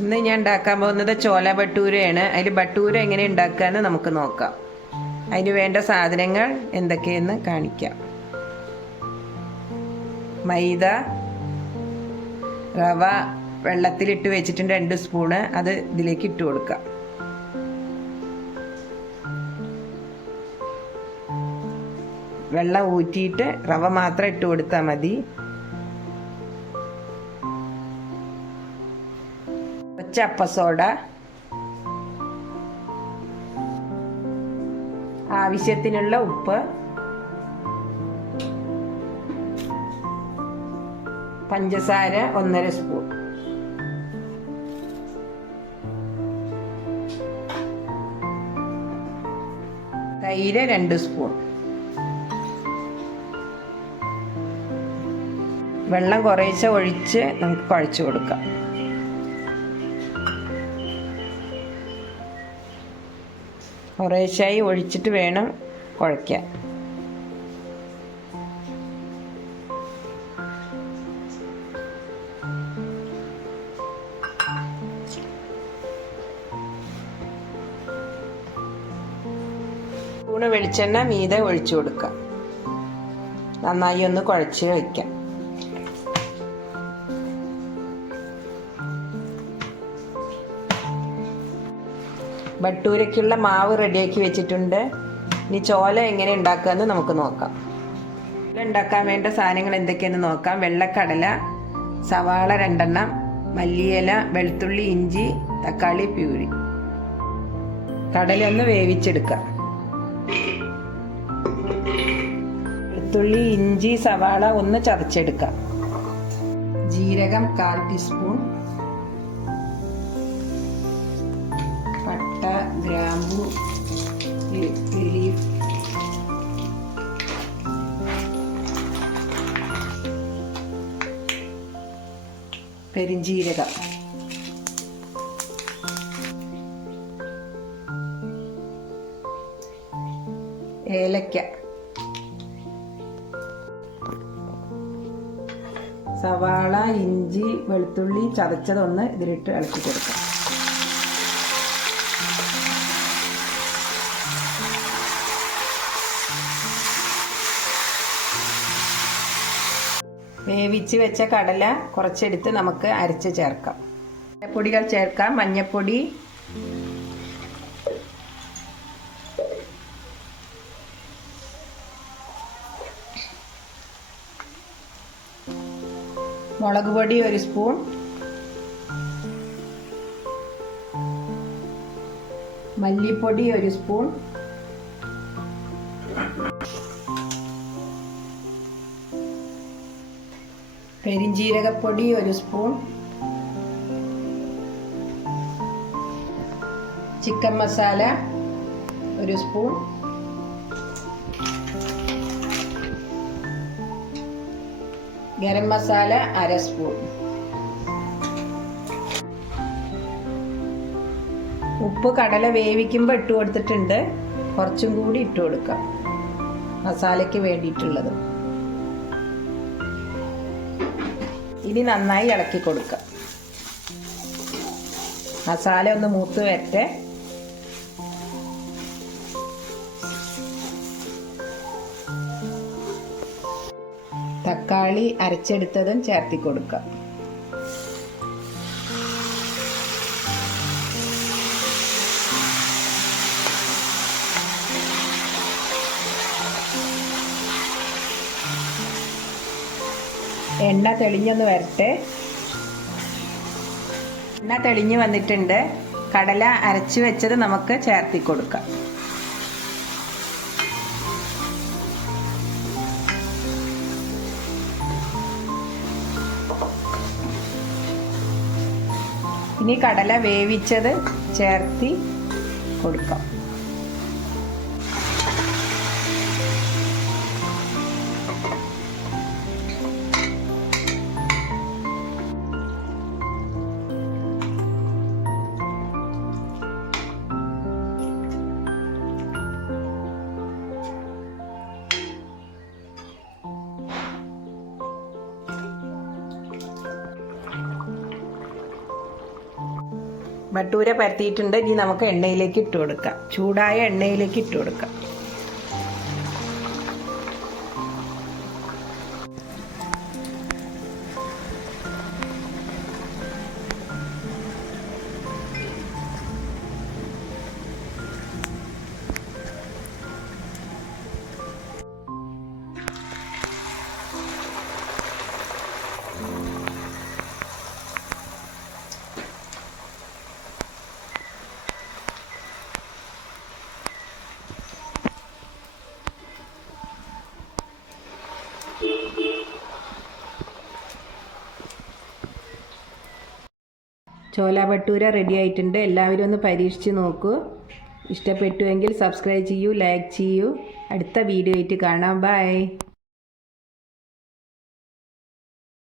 ഇന്ന് ഞാൻ ഉണ്ടാക്കാൻ പോകുന്നത് ചോല ഭട്ടൂരയാണ്. അതിൽ ഭട്ടൂര എങ്ങനെ ഉണ്ടാക്കാമെന്ന് നമുക്ക് നോക്കാം. അതിന് വേണ്ട സാധനങ്ങൾ എന്തൊക്കെയെന്ന് കാണിക്കാം. മൈദ, റവ വെള്ളത്തിലിട്ട് വെച്ചിട്ടുണ്ട് 2 സ്പൂണ്. അത് ഇതിലേക്ക് ഇട്ട് കൊടുക്കാം. വെള്ളം ഊറ്റിയിട്ട് റവ മാത്രം ഇട്ട് കൊടുത്താൽ മതി. കുറച്ച് അപ്പസോഡ, ആവശ്യത്തിനുള്ള ഉപ്പ്, പഞ്ചസാര 1.5 സ്പൂൺ, തൈര് 2 സ്പൂൺ. വെള്ളം കുറേശ്ശെ ഒഴിച്ച് നമുക്ക് കുഴച്ച് കൊടുക്കാം. കുറേശ്ശായി ഒഴിച്ചിട്ട് വേണം കുഴയ്ക്കാൻ. സ്പൂണ് വെളിച്ചെണ്ണ മീതെ ഒഴിച്ചു കൊടുക്കാം. നന്നായി ഒന്ന് കുഴച്ച് വയ്ക്കാം. ഭട്ടൂരയ്ക്കുള്ള മാവ് റെഡിയാക്കി വെച്ചിട്ടുണ്ട്. ഇനി ചോല എങ്ങനെ ഉണ്ടാക്കാമെന്ന് നമുക്ക് നോക്കാം. ചോല ഉണ്ടാക്കാൻ വേണ്ട സാധനങ്ങൾ എന്തൊക്കെയെന്ന് നോക്കാം. വെള്ളക്കടല, സവാള 2 എണ്ണം, മല്ലിയില, വെളുത്തുള്ളി, ഇഞ്ചി, തക്കാളി പ്യൂരി. കടല ഒന്ന് വേവിച്ചെടുക്കാം. വെളുത്തുള്ളി, ഇഞ്ചി, സവാള ഒന്ന് ചതച്ചെടുക്കാം. ജീരകം 1/4 ടീസ്പൂൺ, പട്ട, ഗ്രാമ്പു, ലീഫ്, പെരിഞ്ജീരകം, ഏലക്ക, സവാള, ഇഞ്ചി, വെളുത്തുള്ളി ചതച്ചതൊന്ന് ഇതിലിട്ട് ഇളക്കി കൊടുക്കാം. വേവിച്ച് വെച്ച കടല കുറച്ചെടുത്ത് നമുക്ക് അരച്ച് ചേർക്കാം. പൊടികൾ ചേർക്കാം. മഞ്ഞൾപ്പൊടി, മുളക് പൊടി 1 സ്പൂൺ, മല്ലിപ്പൊടി 1 സ്പൂൺ, പെരിഞ്ജീരകപ്പൊടി 1 spoon, chicken masala 1 spoon, garam masala 1/2 spoon. ഉപ്പ് കടല വേവിക്കുമ്പോൾ ഇട്ട് കൊടുത്തിട്ടുണ്ട്. കുറച്ചും കൂടി ഇട്ട് കൊടുക്കാം, മസാലയ്ക്ക് വേണ്ടിയിട്ടുള്ളത്. ഇനി നന്നായി ഇളക്കി കൊടുക്കാം. മസാല ഒന്ന് മൂത്ത് വരട്ടെ. തക്കാളി അരച്ചെടുത്തതും ചേർത്തി കൊടുക്കാം. എണ്ണ തെളിഞ്ഞൊന്ന് വരട്ടെ. എണ്ണ തെളിഞ്ഞ് വന്നിട്ടുണ്ട്. കടല അരച്ച് വെച്ചത് നമുക്ക് ചേർത്തി കൊടുക്കാം. ഇനി കടല വേവിച്ചത് ചേർത്തി കൊടുക്കാം. ഭട്ടൂര പരത്തിയിട്ടുണ്ട്. ഇനി നമുക്ക് എണ്ണയിലേക്ക് ഇട്ട് കൊടുക്കാം. ചൂടായ എണ്ണയിലേക്ക് ഇട്ട് കൊടുക്കാം. ചോല ഭട്ടൂര റെഡി ആയിട്ടുണ്ട്. എല്ലാവരും ഒന്ന് പരീക്ഷിച്ച് നോക്കൂ. ഇഷ്ടപ്പെട്ടുവെങ്കിൽ സബ്സ്ക്രൈബ് ചെയ്യൂ, ലൈക്ക് ചെയ്യൂ. അടുത്ത വീഡിയോ ആയിട്ട് കാണാം. ബൈ.